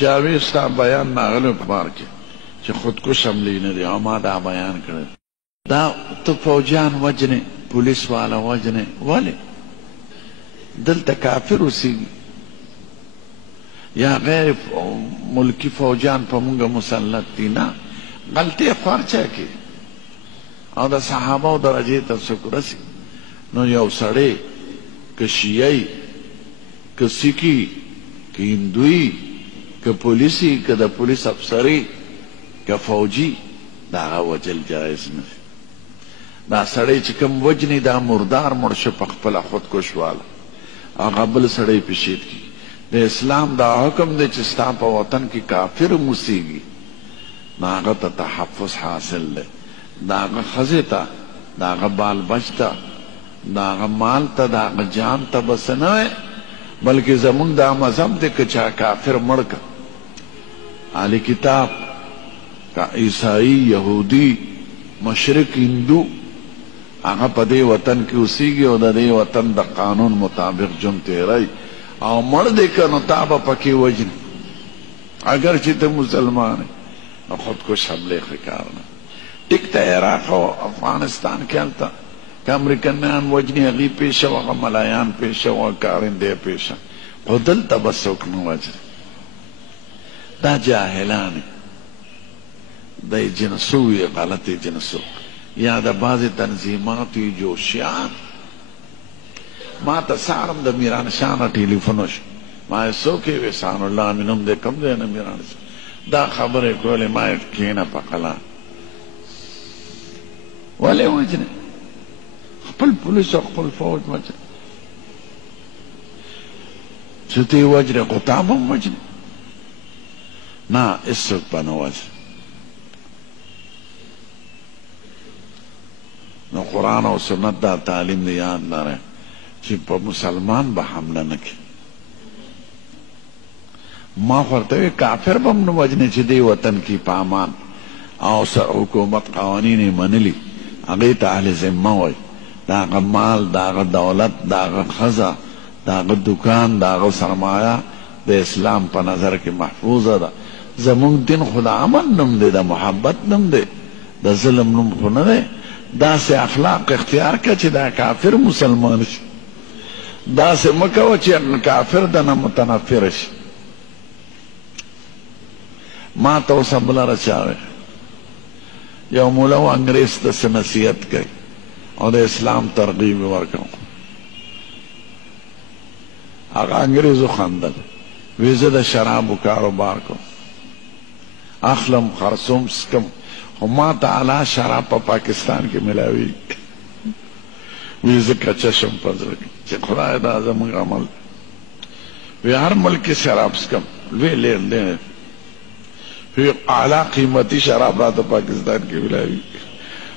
جاوید ستا بیان ناغلی اخبار کې چې خودکش حملې نه دي او ما دا بیان کړی دا ته فوجیان وجنې پولیس والا وجنې ولې دلته کافر اوسېږي یا غیر ملکی فوجیان په مونږ مسلط دي نه غلطي خورچه کې او د صحابه درجې ته څوک رسي نو یو سړی که شیعي که سیکي که هندوی که پولیسی که د پولیس افسری که فوجي دا هغه وجل جایز نه دا سړی چې کوم وجني دا مردار مړ شه په خپله خودکش واله هغه بل سړی په شهید کي د اسلام دا حکم دی چې ستا په وطن کې کافر موسیږي نو هغه ته تحفظ حاصل دی د هغه ښځې ته د هغه بال بچ ته د هغه مال ته د هغه جان ته بس نه وی بلکې زمونږ دا مذهب دی که چا کافر مړ که اهل کتاب که عیسائی یهودی مشرک هندو هغه په دې وطن کې اوسېږي او د دې وطن د قانون مطابق ژوند تېروي او مړ دی که نو تا به پکې وژني اگر چې ته مسلمان یې نو خودکش حملې ښه کار نه ټیک ته عراق او افغانستان کې هلته که امریکنیان وجني هغې پیښه وه هغه ملایان پیښه وه کارندې پیښه خو دلته به څوک نه وجني دا جاهلان دی جنسو وي غلطې جنسو یا د بعضې تنظیمات وي جوشیان ما ته سارم د میران شاه نه ټلیفون وشو ما یې څوک یې وې سان الله مې نوم دی کوم ځای نه میران شاه دا خبرې کولې ما یې کښېنه په قلم ولې وجنې خپل پولیس او خپل فوج وجنې چې ته یې وجنې خو تا به هم وجنې نه هېڅوک به نه وجنې نو قرآن او سنت دا تعلیم دی یاد لرئ چې په مسلمان به حمله نه کړي ما خو ورته وی کافر به هم نه وجنې چې دې وطن کې په امان او حکومت قوانین یې منلي هغې ته اهل ذمه وایي د هغه مال د هغه دولت د هغه ښځه د هغه دوکان د هغه سرمایه د اسلام په نظر کې محفوظه ده زمونږ دین خو د امن نوم دی د محبت نوم دی د ظلم نوم خو نه دی داسې اخلاق اختیار که چې دا کافر مسلمان شي داسې مه کوه چې کافر د نه متنفره شي ما ته اوس بله رچاوې یو مولا و انګریز ته څه نصیحت کوي او د اسلام ترغیب یې ورکوم هغه انګریز وخندل وی زه د شرابو کاروبار کوم اخلم خرڅوم څکم خو ما ته اعلی شراب په پاکستان کې ملاویږي وی زه کچه شم په زړه کې چې خدای دا زموږ عمل وی هر ملک کې شراب څکم لوی لین دین وی اعلی قیمتي شراب راته پاکستان کې ملاویږي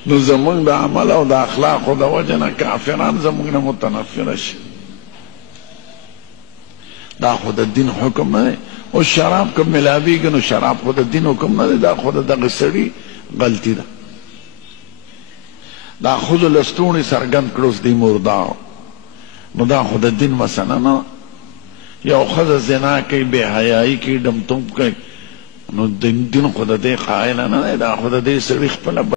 نو زموږ د عمل او د اخلاقو د وجه نه کافران زموږ نه متنفره شي دا خو د دین حکم نه دی او شراب که ملاویږي نو شراب خو د دین حکم نه دی دا خو د دغه سړي غلطی ده دا خود لستونی سرګند کړوس دی مردار نو دا خو د دین مسله نه یو ښځه زنا کوي بې حیایي کوي ډمتوب کوي نو دین خو د دې قایله نه دی دا خو د دې سړي خپله